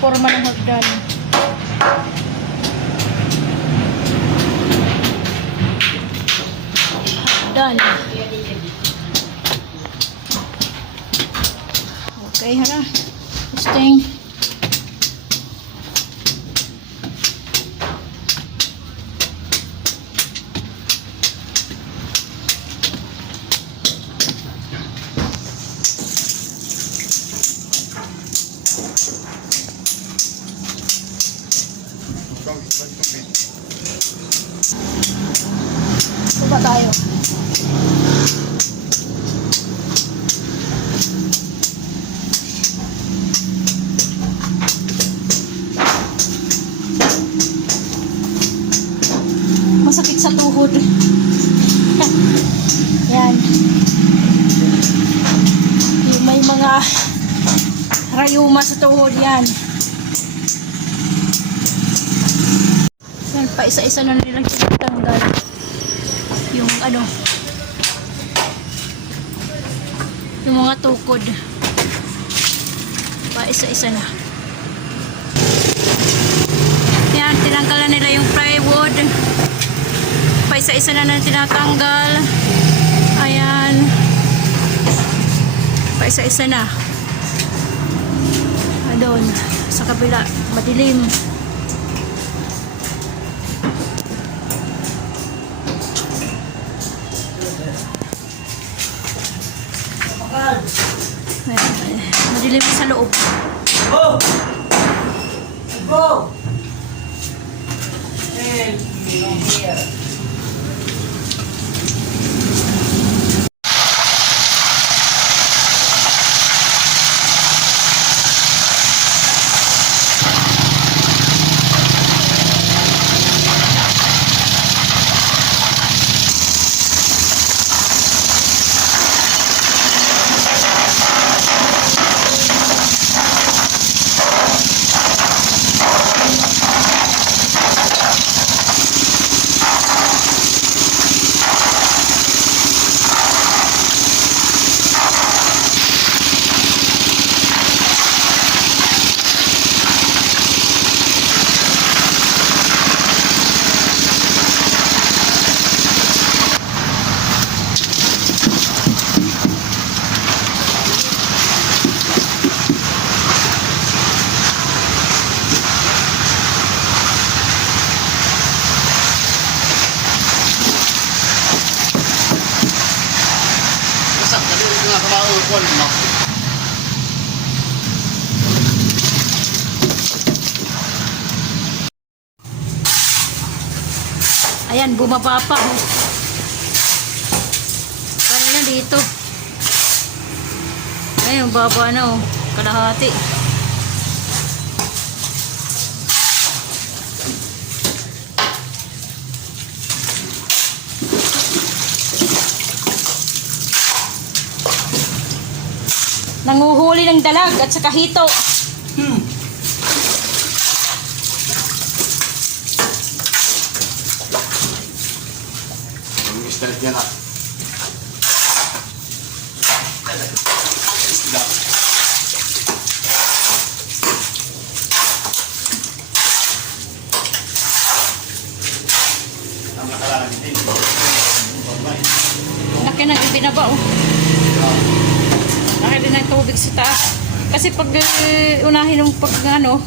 forma ng hagdan. Hagdan. Okay, hala. Testing. Baba tayo. Masakit sa tuhod. Yan. Yung may mga rayuma sa tuhod yan. Yan, pa isa-isa na nilang tinatanggal yung ano, yung mga tukod. Pa isa-isa na. Yan, tinanggalan nila yung plywood. Pa isa-isa na nila tinatanggal. Ayan. Pa isa-isa na. Doon sa kabila, madilim. Madilim sa loob. Go! Go! Hey, here. Ayan, bumaba pa. Oh. Kanina dito. Ayun, baba na. Oh. Kalahati. Nanguhuli ng dalag at saka hito. Yan ah. Laki na ibinaba oh. Laki din ang tubig sa taas. Kasi pag unahin ng pag ano,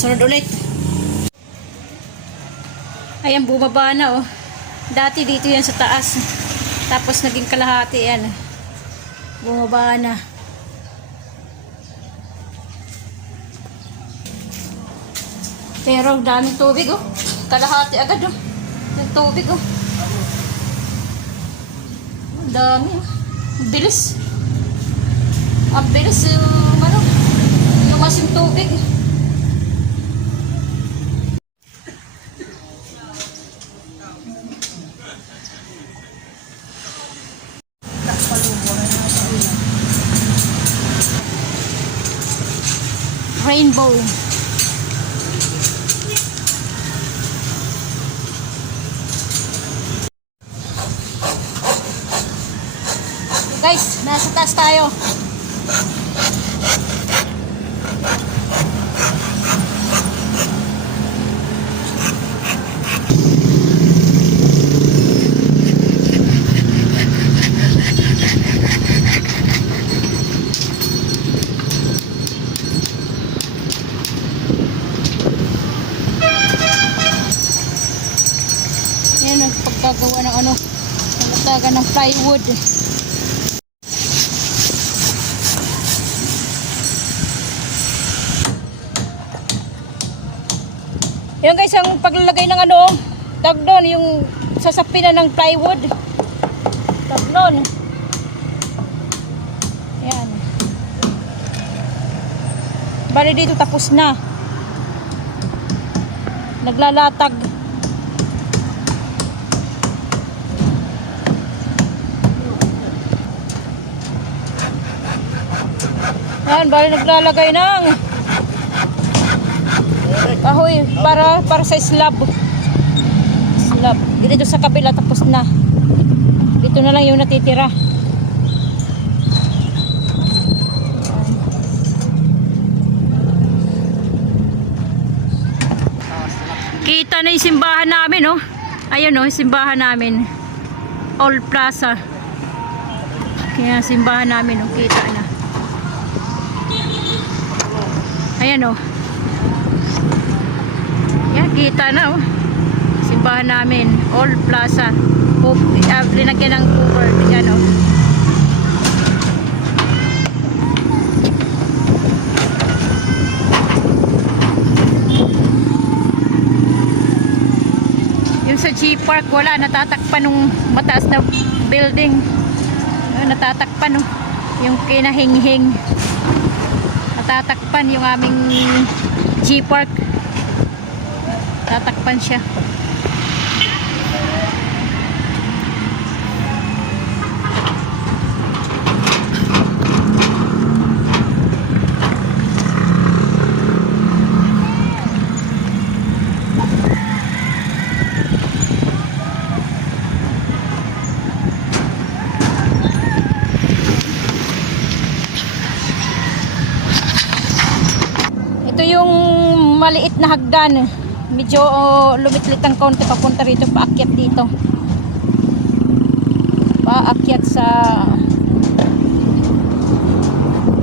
sunod ulit. Ayan, bumaba na oh. Dati dito yan sa taas. Tapos naging kalahati yan. Bumaba na. Pero daming tubig oh. Kalahati agad oh. Yung tubig oh. Ang dami oh. Bilis. Ang bilis yung ano. Lumas yung tubig. Rainbow. Nasa taas tayo. Yan ang pagkagawa ng ano, nalatagan ng plywood. Yan guys, ang paglalagay ng ano, tawag doon, yung sasapinan ng plywood. Tawag doon. Yan. Bali dito tapos na. Naglalatag. Yan, bali naglalagay ng kahoy para sa slab. Slab. Dito sa kabila tapos na. Dito na lang yung natitira. Kita na yung simbahan namin, oh. Ayun, oh, simbahan namin. All Plaza. Kaya simbahan namin, oh, kita na. Ayan, oh. Yan, kita na, oh. Simbahan namin, All Plaza. Linagyan ng cover. Yan, oh. Yung sa G-Park, wala. Natatakpan nung mataas na building. Natatakpan, oh. Yung kinahing-hing. Natatakpan yung aming G-Park. Tatakpan siya. Ito yung maliit na hagdan. Medyo lumitlit ang konti papunta rito, paakyat dito. Paakyat sa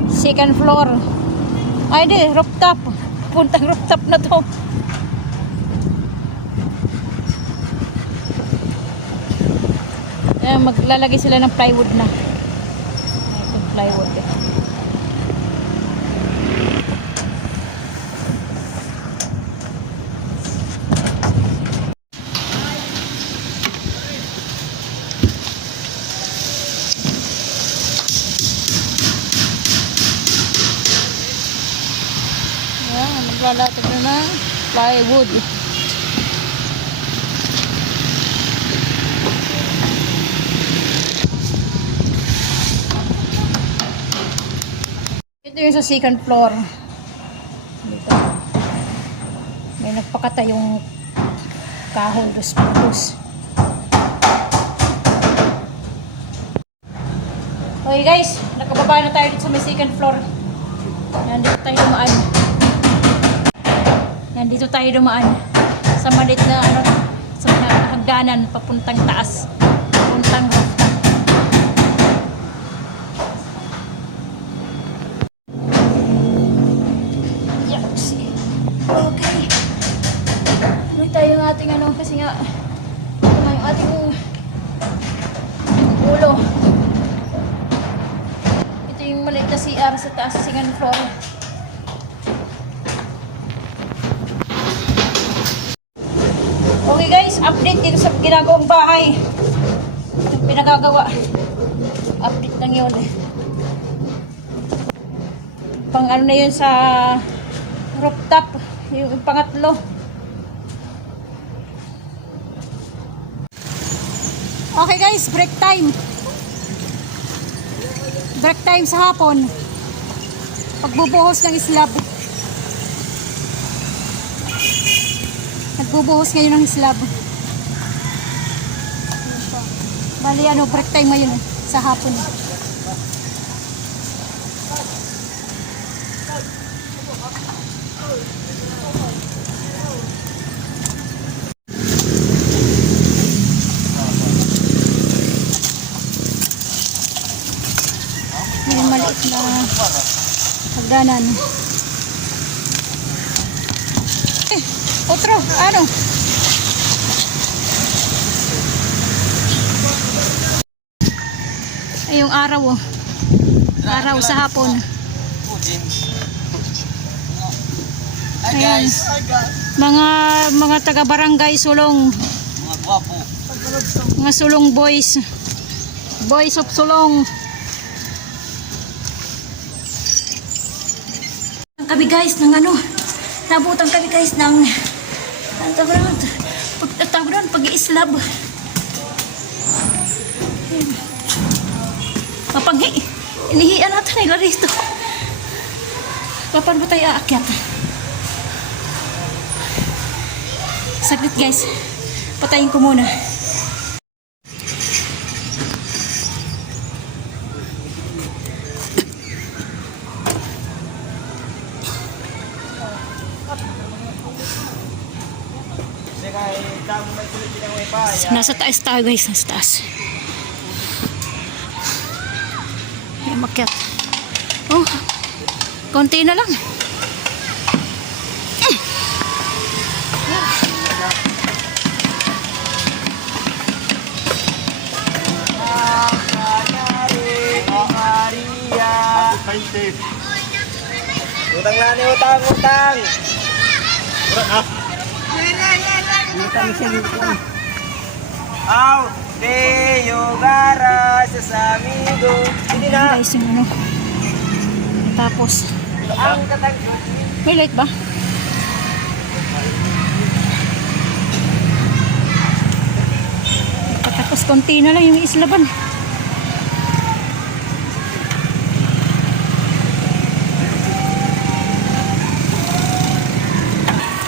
second floor. Ay di, rooftop. Puntang rooftop na to. Maglalagay sila ng plywood na. Ito plywood. Maglalatag na ng plywood. Ito yung sa second floor. Dito. May nagpakata yung kahoy dos. Okay guys, nakababa na tayo dito sa may second floor. Nandito tayo dumaan. Nandito tayo dumaan sa malit na ano, sa hagdanan papuntang taas, papuntang rooftop. Yes. Okay. Tuloy tayo ng ating ano kasi nga ito na yung ating ulo. Ito yung maliit na CR sa taas sa second floor. Okay guys, update dito sa ginagawang bahay. Itong pinagagawa. Update lang yun. Pang ano na yun sa rooftop. Yung pangatlo. Okay guys, break time. Break time sa hapon. Pagbubuhos ng slab. Nagbubuhos ngayon ng slab. Bali ano, break time ngayon sa hapon. May maliit na hagdanan. Otro, ano? Ay, yung araw oh. Araw sa hapon. Ayan. Mga taga-barangay Sulong. Mga gwapo. Mga Sulong boys. Boys of Sulong. Kami guys ng ano. Nabutan kami guys ng pag-i-slab. Mapaghi. Inihian natin nila rito. Kapan ba tayo aakyat? Saglit guys. Patayin ko muna. Nasa taas tayo guys, nasa taas. Ay, makyat. Oh, konti na lang. Utang na ni utang, utang. Aw, de yogara sa amigo. Hindi na. Guys, yung ano. Tapos, Ang katagod. may light ba? Tapos konti na lang yung islaban.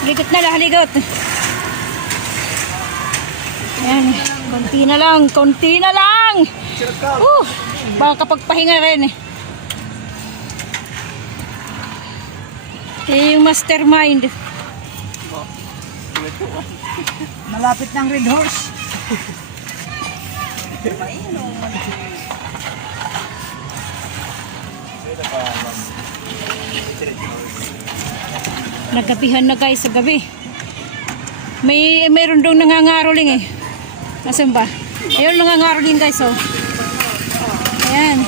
Haligot na lang, haligot. Ayan, konti na lang, konti na lang. Baka kapagpahinga rin eh. Yung mastermind. Malapit ng Red Horse. Nagabihan na guys sa gabi. Mayroon dong nangangaroling eh. Nasaan ba? Ayun nangangaroling guys oh. Ayan.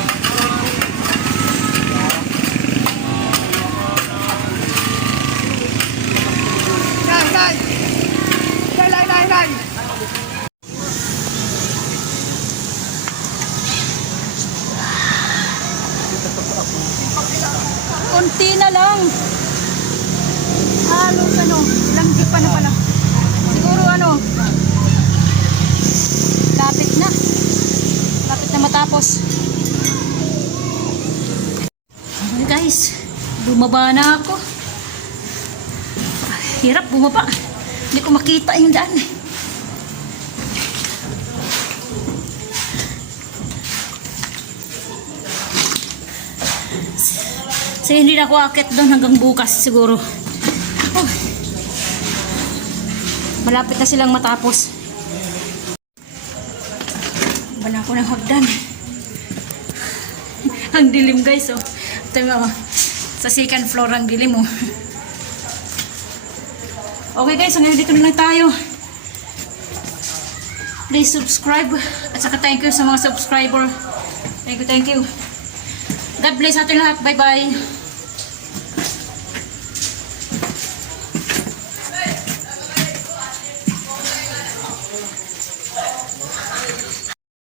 Konti na lang. Halos ano, ilang jeep pa na pala. Siguro ano, lapit na. Lapit na matapos. Okay guys, bumaba na ako. Hirap bumaba. Hindi ko makita yung daan. So hindi na ako akit doon hanggang bukas siguro. Oh. Malapit na silang matapos. Bala ko ng hagdan. Ang dilim guys oh. Ito mo, sa second floor ang dilim oh. Okay guys, ngayon dito na lang tayo. Please subscribe. At saka thank you sa mga subscriber. Thank you, thank you. God bless ating lahat. Bye bye.